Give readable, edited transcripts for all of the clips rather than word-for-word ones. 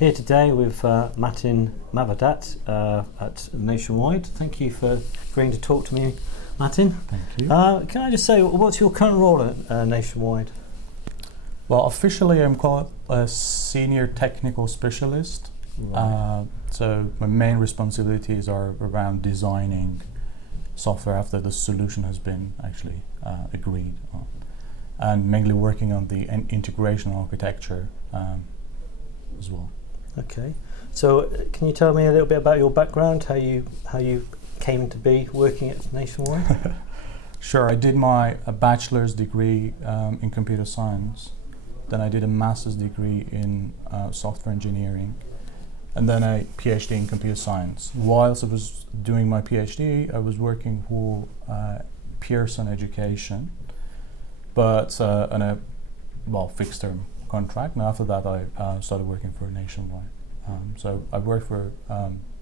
here today with Matin Mavaddat at Nationwide. Thank you for agreeing to talk to me, Matin. Thank you. Can I just say, what's your current role at Nationwide? Well, officially I'm called a senior technical specialist. Right. So my main responsibilities are around designing software after the solution has been actually agreed on, and mainly working on the integration architecture as well. Okay. So can you tell me a little bit about your background, how you came to be working at Nationwide? Sure. I did my bachelor's degree in computer science. Then I did a master's degree in software engineering, and then a PhD in computer science. Whilst I was doing my PhD, I was working for Pearson Education, but on a fixed-term contract. And after that, I started working for Nationwide. So I worked for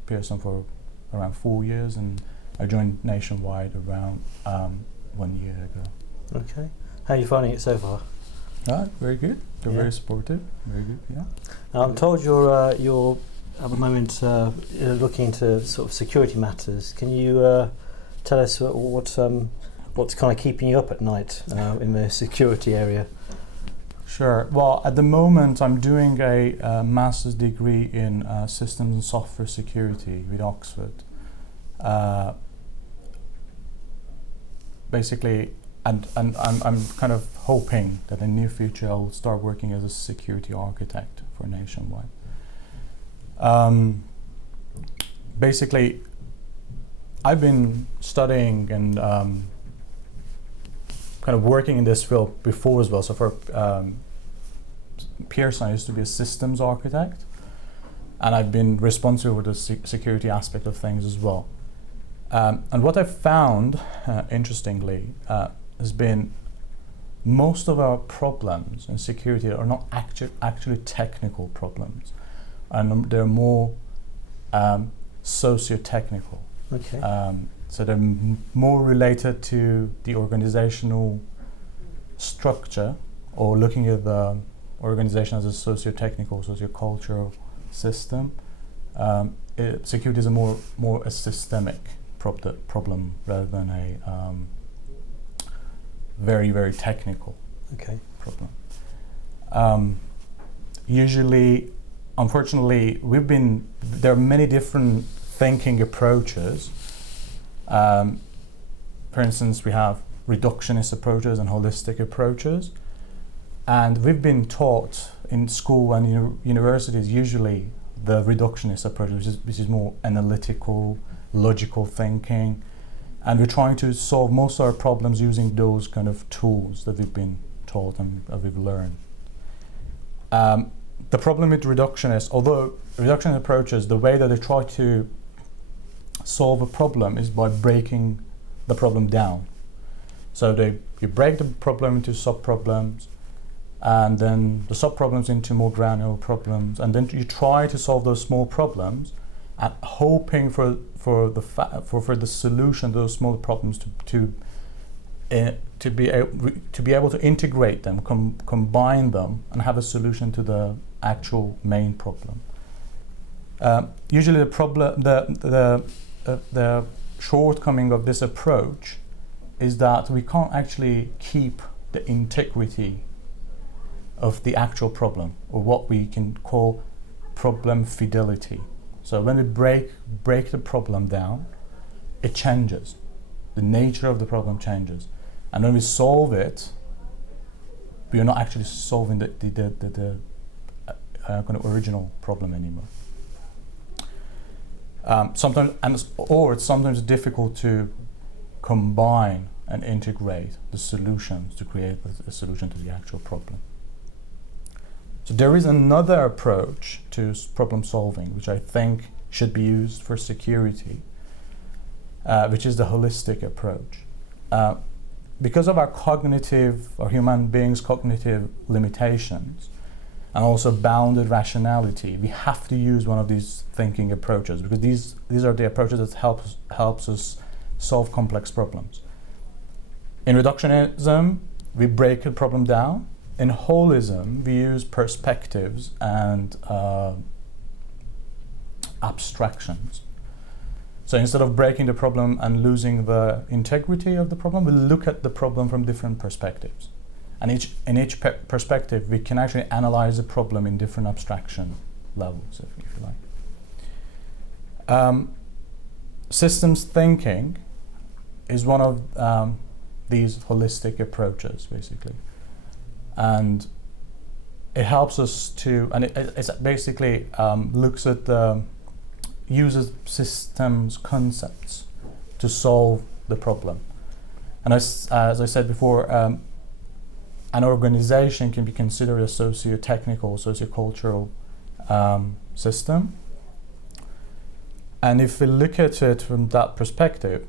Pearson for around 4 years, and I joined Nationwide around 1 year ago. Okay. How are you finding it so far? Very good. They're very supportive. Very good. Yeah. I'm told you're at the moment looking into sort of security matters. Can you tell us what's kind of keeping you up at night in the security area? Sure. Well, at the moment, I'm doing a master's degree in systems and software security with Oxford. Basically, and I'm kind of hoping that in the near future I'll start working as a security architect for Nationwide. Basically, I've been studying and kind of working in this field before as well. So for Pearson, I used to be a systems architect, and I've been responsible for the security aspect of things as well. And what I've found, interestingly, has been most of our problems in security are not actually technical problems, and they're more socio-technical. Okay. So they're more related to the organizational structure, or looking at the organization as a socio-technical, socio-cultural system. Security is a more a systemic problem rather than a very, very technical problem. Usually, unfortunately, there are many different thinking approaches. For instance, we have reductionist approaches and holistic approaches. And we've been taught in school and universities usually the reductionist approach, which is more analytical, logical thinking. And we're trying to solve most of our problems using those kind of tools that we've been taught and we've learned. The problem with reductionists, although reductionist approaches, the way that they try to solve a problem is by breaking the problem down. So you break the problem into sub-problems, and then the sub-problems into more granular problems, and then you try to solve those small problems, and hoping for the solution to those small problems to be able to integrate them, combine them, and have a solution to the actual main problem. Usually, the shortcoming of this approach is that we can't actually keep the integrity of the actual problem, or what we can call problem fidelity. So when we break the problem down, it changes. The nature of the problem changes, and when we solve it, we are not actually solving the kind of original problem anymore. It's sometimes difficult to combine and integrate the solutions to create a solution to the actual problem. So there is another approach to problem solving, which I think should be used for security, which is the holistic approach. Because of our human beings' cognitive limitations, and also bounded rationality, we have to use one of these thinking approaches, because these are the approaches that helps us solve complex problems. In reductionism, we break a problem down. In holism, we use perspectives and abstractions. So instead of breaking the problem and losing the integrity of the problem, we look at the problem from different perspectives. And in each perspective, we can actually analyze the problem in different abstraction levels, if you like. Systems thinking is one of these holistic approaches, basically. And it helps us to, and it basically looks at uses systems concepts to solve the problem. And as I said before, an organization can be considered a socio-technical, socio-cultural system. And if we look at it from that perspective,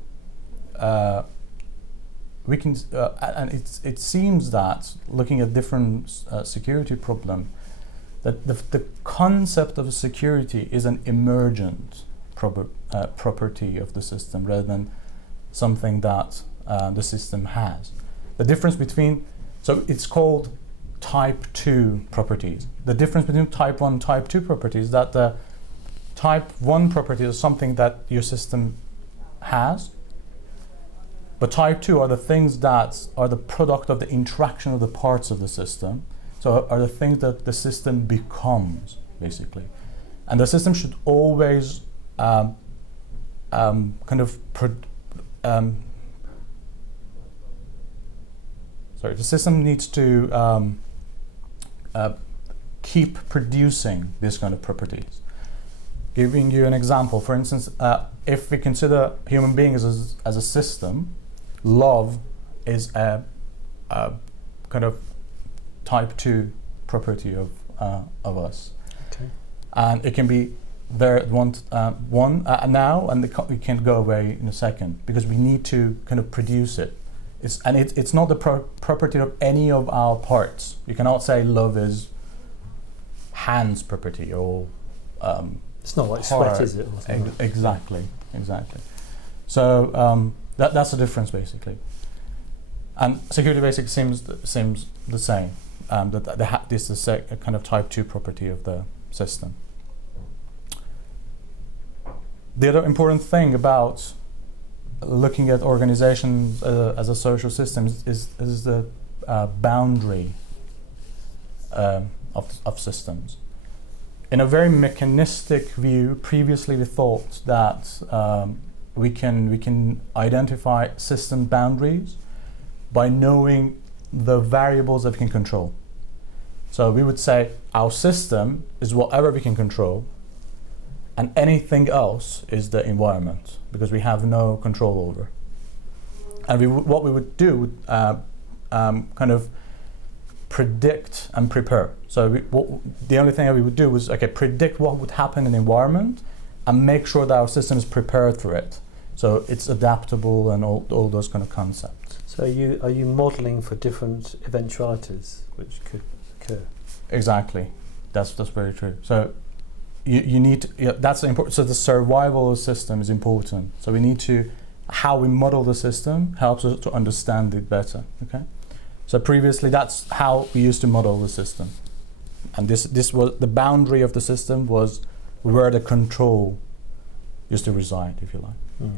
we can, and it seems that looking at different security problem, that the concept of security is an emergent property of the system rather than something that the system has. The difference between, so it's called type 2 properties. The difference between type 1 and type 2 properties is that the type 1 property is something that your system has, but type 2 are the things that are the product of the interaction of the parts of the system. So are the things that the system becomes, basically. And the system should always kind of the system needs to keep producing these kind of properties. Giving you an example, for instance, if we consider human beings as a system, love is a kind of type 2 property of us. Okay. And it can be there at one now, and it can go away in a second, because we need to kind of produce it. It's not the property of any of our parts. You cannot say love is hand's property or it's not like sweat, is it? Exactly. So that's the difference, basically. And security basic seems the same. That this is a kind of type 2 property of the system. The other important thing about looking at organizations as a social system is the boundary of systems. In a very mechanistic view, previously we thought that we can identify system boundaries by knowing the variables that we can control. So we would say our system is whatever we can control, and anything else is the environment, because we have no control over. And what we would do would kind of predict and prepare. So the only thing that we would do was predict what would happen in the environment and make sure that our system is prepared for it. So it's adaptable and all those kind of concepts. So are you modelling for different eventualities which could occur? Exactly, that's very true. So you need to, that's important. So the survival of the system is important. So we need to, how we model the system helps us to understand it better. Okay. So previously, that's how we used to model the system, and this was the boundary of the system, was where the control used to reside, if you like. Mm.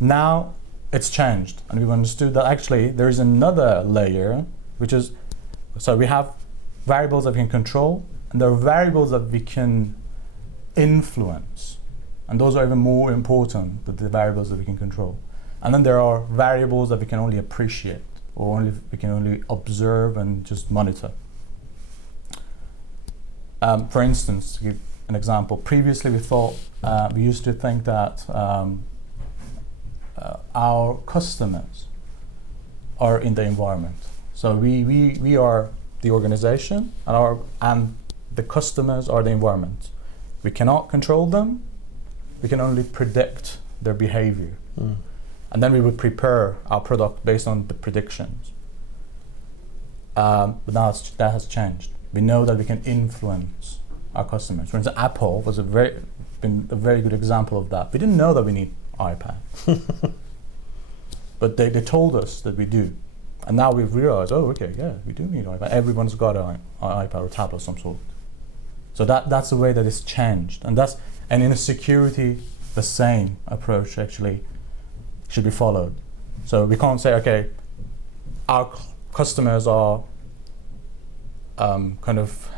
Now it's changed, and we've understood that actually there is another layer, which is, so we have variables that we can control, and there are variables that we can influence, and those are even more important than the variables that we can control. And then there are variables that we can only appreciate, or we can only observe and just monitor. For instance, to give an example, previously we used to think that our customers are in the environment. So we are the organization, and the customers are the environment. We cannot control them. We can only predict their behavior. Mm. And then we would prepare our product based on the predictions. But now that has changed. We know that we can influence our customers. For instance, Apple was been a very good example of that. We didn't know that we need iPad. But they told us that we do. And now we've realized, oh, okay, yeah, we do need iPad. Everyone's got an iPad or tablet of some sort. So that's the way that it's changed. And And in security, the same approach actually should be followed. So we can't say, okay, our customers are kind of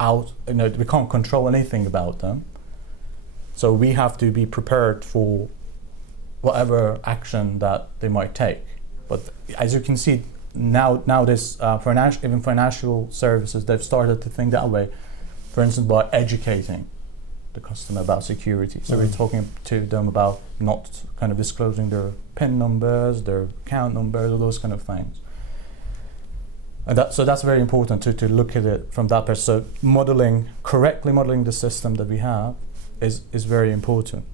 out, we can't control anything about them. So we have to be prepared for whatever action that they might take. But as you can see, nowadays, even financial services, they've started to think that way. For instance, by educating the customer about security. So we're talking to them about not kind of disclosing their PIN numbers, their account numbers, all those kind of things. And so that's very important to look at it from that perspective. So correctly modeling the system that we have is very important.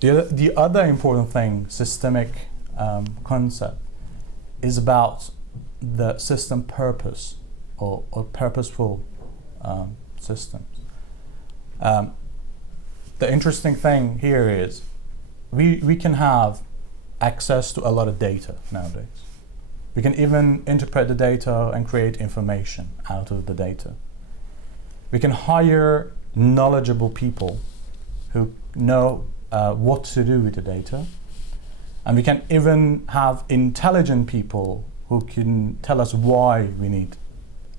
The other important thing, systemic concept, is about the system purpose or purposeful systems. The interesting thing here is we can have access to a lot of data nowadays. We can even interpret the data and create information out of the data. We can hire knowledgeable people who know what to do with the data. And we can even have intelligent people who can tell us why we need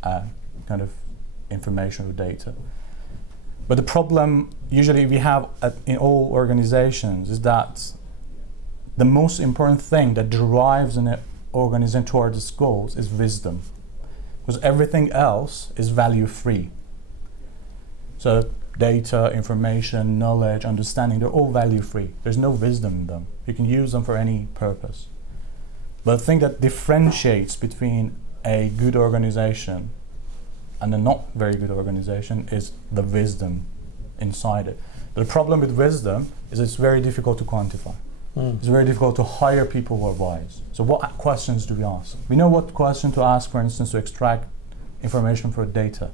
kind of information or data. But the problem usually we have in all organizations is that the most important thing that drives an organization towards its goals is wisdom, because everything else is value-free. So data, information, knowledge, understanding, they're all value-free. There's no wisdom in them. You can use them for any purpose. But the thing that differentiates between a good organization and a not very good organization is the wisdom inside it. But the problem with wisdom is it's very difficult to quantify. It's very difficult to hire people who are wise. So what questions do we ask? We know what question to ask, for instance, to extract information for data.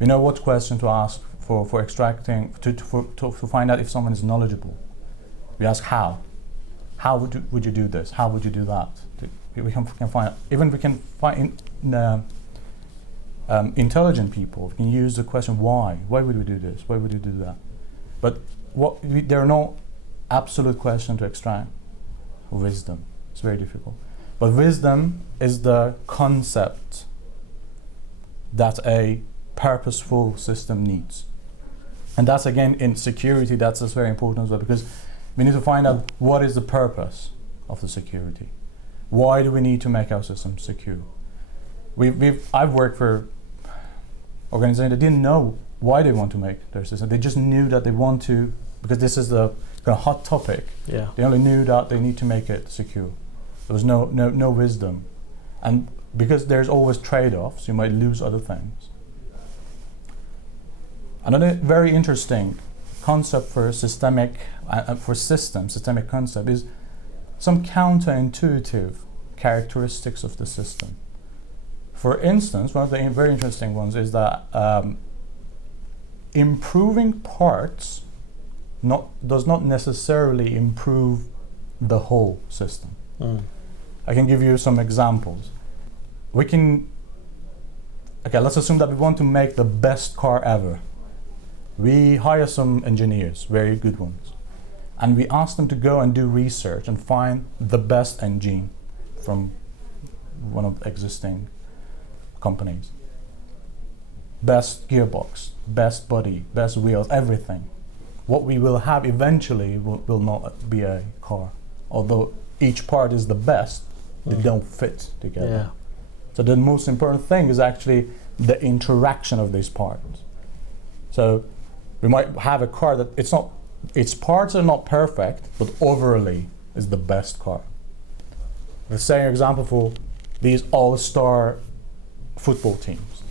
We know what question to ask for extracting, to find out if someone is knowledgeable. We ask how. How would you do this? How would you do that? We can find, even we can find intelligent people. We can use the question why. Why would we do this? Why would we do that? But there are no absolute question to extract wisdom. It's very difficult. But wisdom is the concept that a purposeful system needs. And that's again in security, that's very important as well, because we need to find out what is the purpose of the security. Why do we need to make our system secure? I've worked for organizations that didn't know why they want to make their system. They just knew that they want to, because this is the kind of hot topic. Yeah. They only knew that they need to make it secure. There was no wisdom. And because there's always trade-offs, you might lose other things. Another very interesting concept for systemic concept is some counterintuitive characteristics of the system. For instance, one of the very interesting ones is that improving parts does not necessarily improve the whole system. I can give you some examples. Let's assume that we want to make the best car ever. We hire some engineers, very good ones, and we ask them to go and do research and find the best engine from one of the existing companies. Best gearbox, best body, best wheels, everything. What we will have eventually will not be a car. Although each part is the best, they don't fit together. Yeah. So the most important thing is actually the interaction of these parts. So we might have a car that its parts are not perfect, but overall is the best car. The same example for these all-star football teams.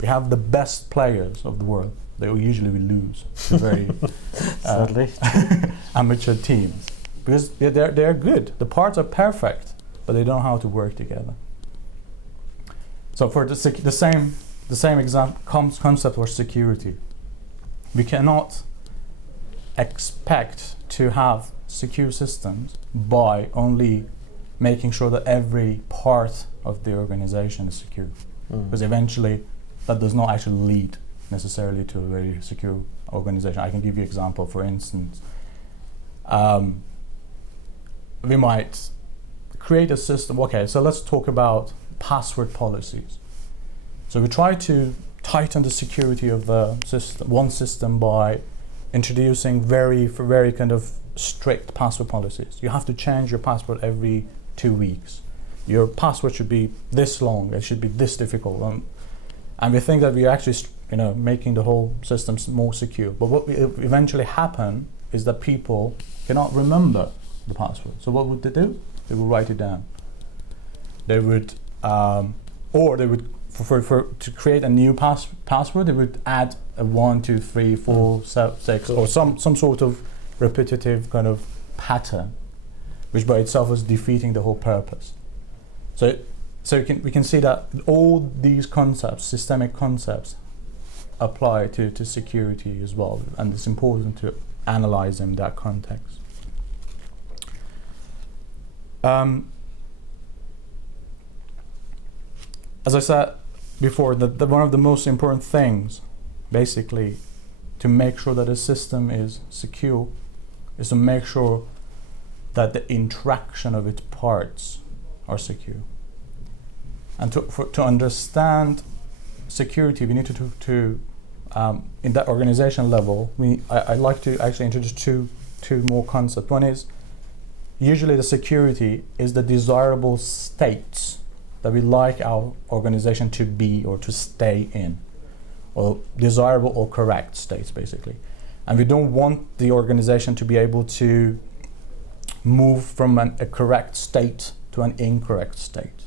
We have the best players of the world. They usually lose to very sadly amateur teams because they're good. The parts are perfect, but they don't know how to work together. So for the same concept for security, we cannot expect to have secure systems by only making sure that every part of the organization is secure, because eventually that does not actually lead necessarily to a very secure organization. I can give you an example. For instance, we might create a system. Okay, so let's talk about password policies. So we try to tighten the security of the system, one system, by introducing very kind of strict password policies. You have to change your password every 2 weeks. Your password should be this long. It should be this difficult. And we think that we're actually, making the whole system more secure. But what will eventually happen is that people cannot remember the password. So what would they do? They would write it down. They would, or they would, to create a new password, they would add a 1, 2, 3, 4, 6, or some sort of repetitive kind of pattern, which by itself is defeating the whole purpose. So we can see that all these concepts, systemic concepts, apply to security as well, and it's important to analyze them in that context. As I said before, one of the most important things, basically, to make sure that a system is secure, is to make sure that the interaction of its parts are secure. And to understand security, we need to in that organization level, I'd like to actually introduce two more concepts. One is, usually the security is the desirable states that we like our organization to be or to stay in, or desirable or correct states, basically. And we don't want the organization to be able to move from a correct state to an incorrect state.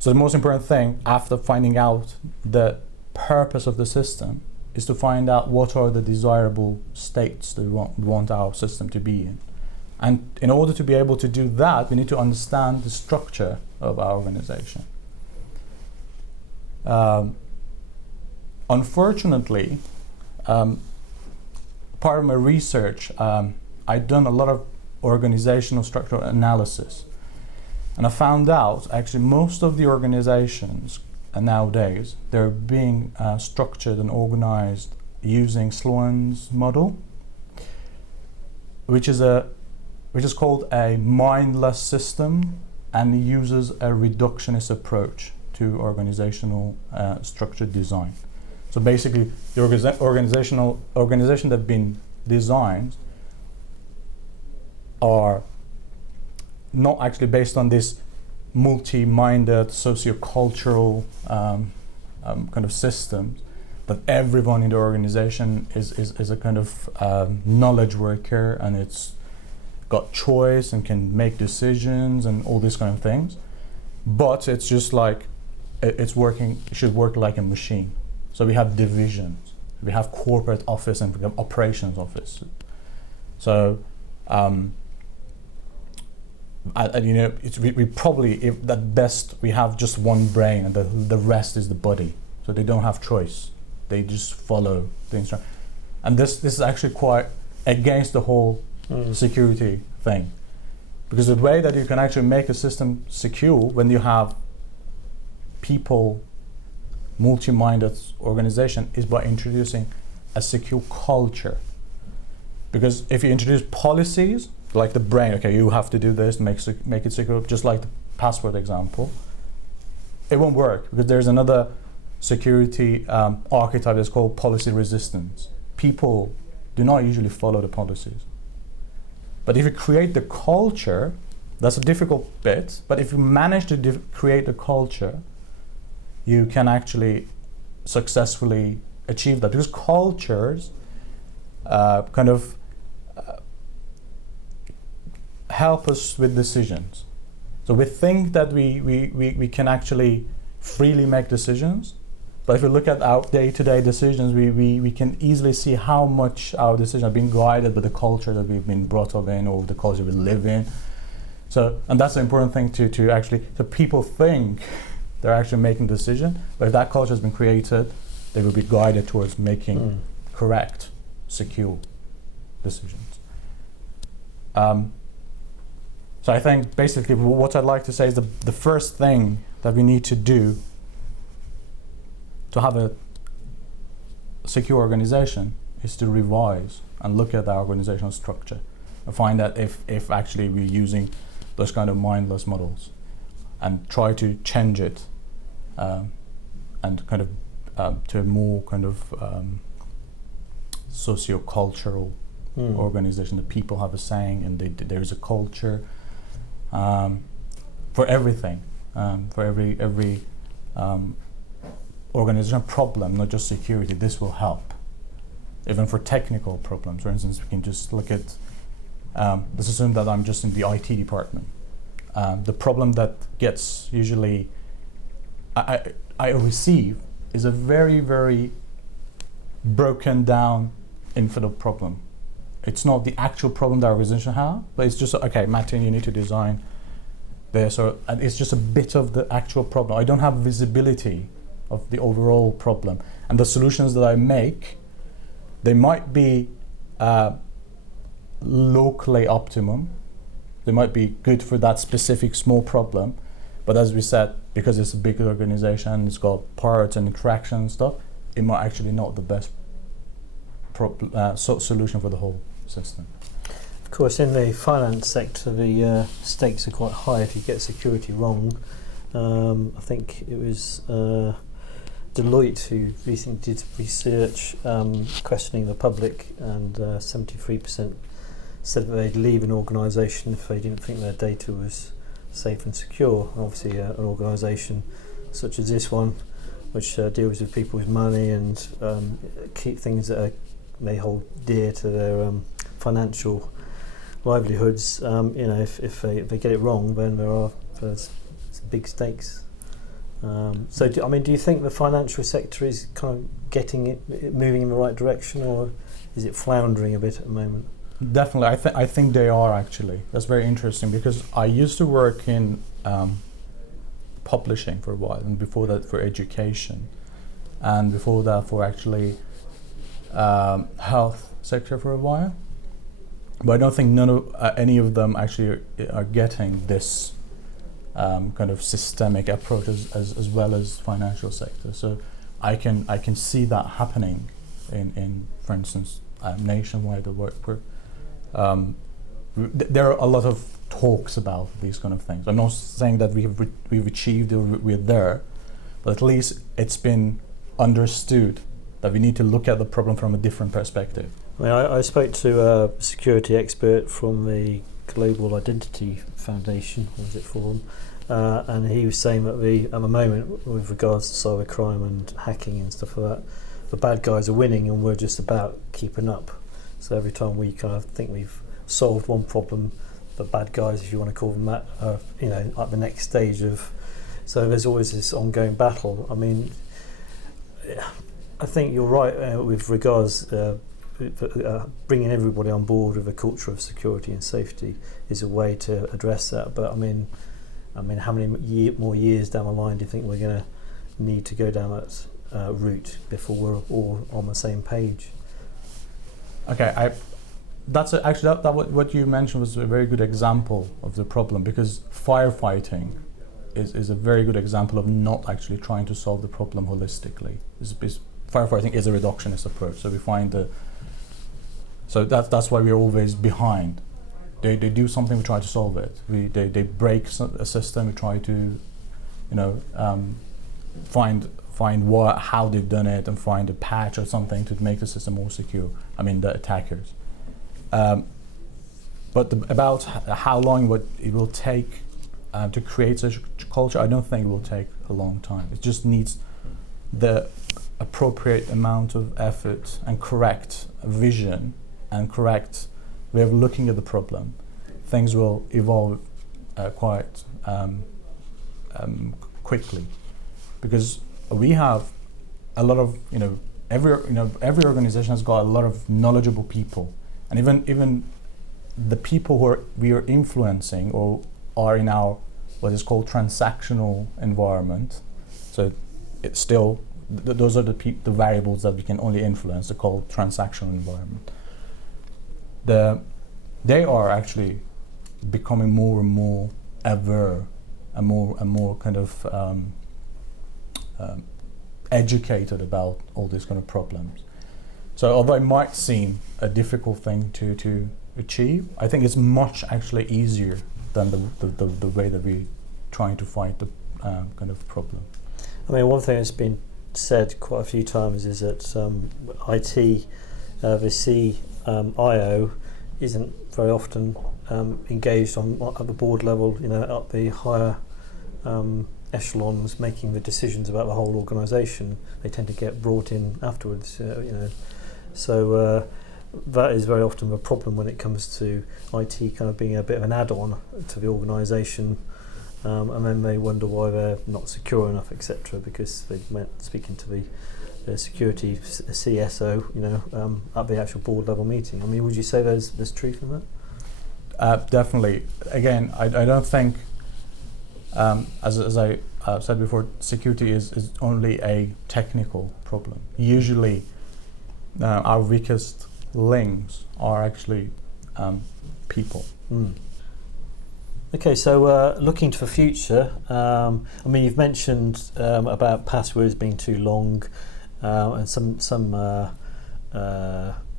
So the most important thing, after finding out the purpose of the system, is to find out what are the desirable states that we want our system to be in. And in order to be able to do that, we need to understand the structure of our organization. Unfortunately, part of my research, I'd done a lot of organizational structural analysis. And I found out, actually, most of the organizations nowadays, they're being structured and organized using Sloan's model, which is called a mindless system, and uses a reductionist approach to organizational structure design. So basically, the organization that have been designed are not actually based on this multi-minded socio-cultural kind of systems, that everyone in the organization is a kind of knowledge worker, and it's got choice and can make decisions and all these kind of things. But it's just like it should work like a machine. So we have divisions. We have corporate office and we have operations office. So we probably, if at best, we have just one brain, and the rest is the body. So they don't have choice. They just follow the instruction. And this is actually quite against the whole security thing, because the way that you can actually make a system secure, when you have people, multi-minded organization, is by introducing a secure culture. Because if you introduce policies, like the brain, okay, you have to do this, make it secure, just like the password example, it won't work, because there's another security archetype that's called policy resistance. People do not usually follow the policies. But if you create the culture, that's a difficult bit, but if you manage to create a culture, you can actually successfully achieve that, because cultures help us with decisions. So we think that we can actually freely make decisions, but if we look at our day-to-day decisions, we can easily see how much our decisions are being guided by the culture that we've been brought up in, or the culture we live in. So, and that's the important thing to actually, so people think they're actually making a decision, but if that culture has been created, they will be guided towards making correct, secure decisions. So I think basically what I'd like to say is the first thing that we need to do to have a secure organization is to revise and look at the organizational structure and find that if actually we're using those kind of mindless models and try to change it and kind of to a more kind of socio-cultural organization, that people have a saying and there is a culture for everything, for every organizational problem, not just security. This will help. Even for technical problems, for instance, we can just look at, let's assume that I'm just in the IT department. The problem that gets usually I receive is a very, very broken down infinite problem. It's not the actual problem that our organization has, but it's just, okay, Matin, you need to design this, and it's just a bit of the actual problem. I don't have visibility of the overall problem. And the solutions that I make, they might be locally optimum. They might be good for that specific small problem, but as we said, because it's a big organization, it's got parts and interaction and stuff, it might actually not the best solution for the whole system. Of course, in the finance sector, the stakes are quite high if you get security wrong. I think it was Deloitte who recently did research questioning the public, and 73% said that they'd leave an organisation if they didn't think their data was safe and secure. Obviously, an organisation such as this one, which deals with people's money and keep things that they hold dear to their financial livelihoods. If they get it wrong, then there's big stakes. So, do you think the financial sector is kind of getting it moving in the right direction, or is it floundering a bit at the moment? Definitely, I think they are actually. That's very interesting, because I used to work in publishing for a while, and before that for education, and before that for actually health sector for a while. But I don't think any of them actually are getting this kind of systemic approach as well as financial sector. So I can see that happening in for instance, nationwide work. There are a lot of talks about these kind of things. I'm not saying that we've achieved or we're there, but at least it's been understood that we need to look at the problem from a different perspective. I spoke to a security expert from the Global Identity Foundation, or was it Forum, and he was saying that at the moment, with regards to cybercrime and hacking and stuff like that, the bad guys are winning and we're just about keeping up. So every time we kind of think we've solved one problem, the bad guys, if you want to call them that, are at the next stage of. So there's always this ongoing battle. I mean, I think you're right with regards. Bringing everybody on board with a culture of security and safety is a way to address that. But I mean, how many more years down the line do you think we're going to need to go down that route before we're all on the same page? Okay, that's actually what you mentioned was a very good example of the problem, because firefighting is a very good example of not actually trying to solve the problem holistically. Firefighting is a reductionist approach, so we find so that's why we're always behind. They do something, we try to solve it. They break a system, we try to, find how they've done it and find a patch or something to make the system more secure. I mean, the attackers. But about how long it will take to create such a culture, I don't think it will take a long time. It just needs the appropriate amount of effort and correct vision and correct way of looking at the problem. Things will evolve quite quickly, because we have a lot of every organization has got a lot of knowledgeable people, and even the people who we are influencing or are in our what is called transactional environment. So it's still those are the variables that we can only influence. They're called transactional environment. They are actually becoming more and more aware and more kind of educated about all these kind of problems. So although it might seem a difficult thing to achieve, I think it's much actually easier than the way that we're trying to fight the kind of problem. I mean, one thing that's been said quite a few times is that IT, VC, IO isn't very often engaged at the board level, up the higher echelons making the decisions about the whole organisation. They tend to get brought in afterwards, So that is very often a problem when it comes to IT kind of being a bit of an add-on to the organisation, and then they wonder why they're not secure enough, etc., because they meant speaking to the security CSO, at the actual board level meeting. I mean, would you say there's truth in that? Definitely. Again, I don't think, as I said before, security is only a technical problem. Usually, our weakest links are actually people. Okay, so looking to the future, I mean, you've mentioned about passwords being too long, and some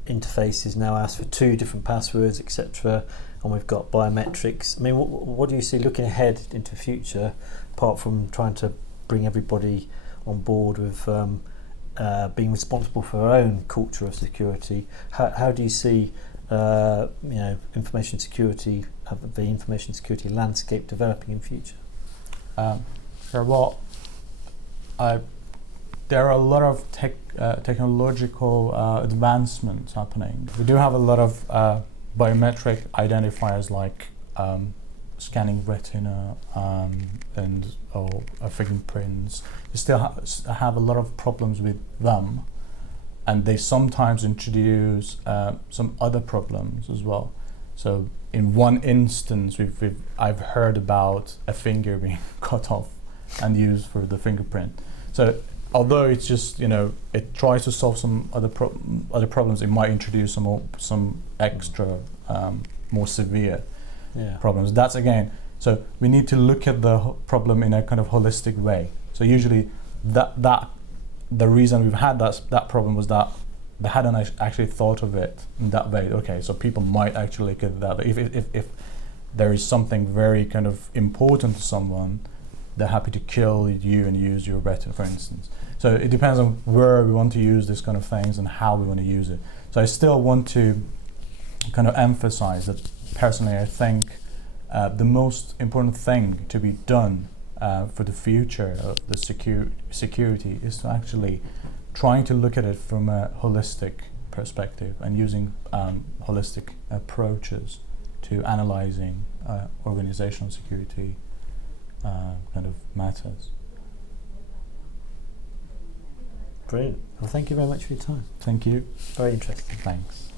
interfaces now ask for 2 different passwords, etc. And we've got biometrics. I mean, what do you see looking ahead into the future, apart from trying to bring everybody on board with being responsible for their own culture of security? How do you see information security, the information security landscape developing in future? Sure. Well, there are a lot of technological advancements happening. We do have a lot of biometric identifiers like scanning retina and fingerprints. You still have a lot of problems with them, and they sometimes introduce some other problems as well. So in one instance, I've heard about a finger being cut off and used for the fingerprint. So although it's just, it tries to solve some other problems, it might introduce some extra more severe problems. That's again, so we need to look at the problem in a kind of holistic way. So usually the reason we've had that problem was that they hadn't actually thought of it in that way. Okay, so people might actually get that. If there is something very kind of important to someone, they're happy to kill you and use your retina, for instance. So it depends on where we want to use this kind of things and how we want to use it. So I still want to kind of emphasize that personally I think the most important thing to be done for the future of the security is to actually trying to look at it from a holistic perspective and using holistic approaches to analyzing organizational security kind of matters. Brilliant. Well, thank you very much for your time. Thank you. Very interesting. Thanks.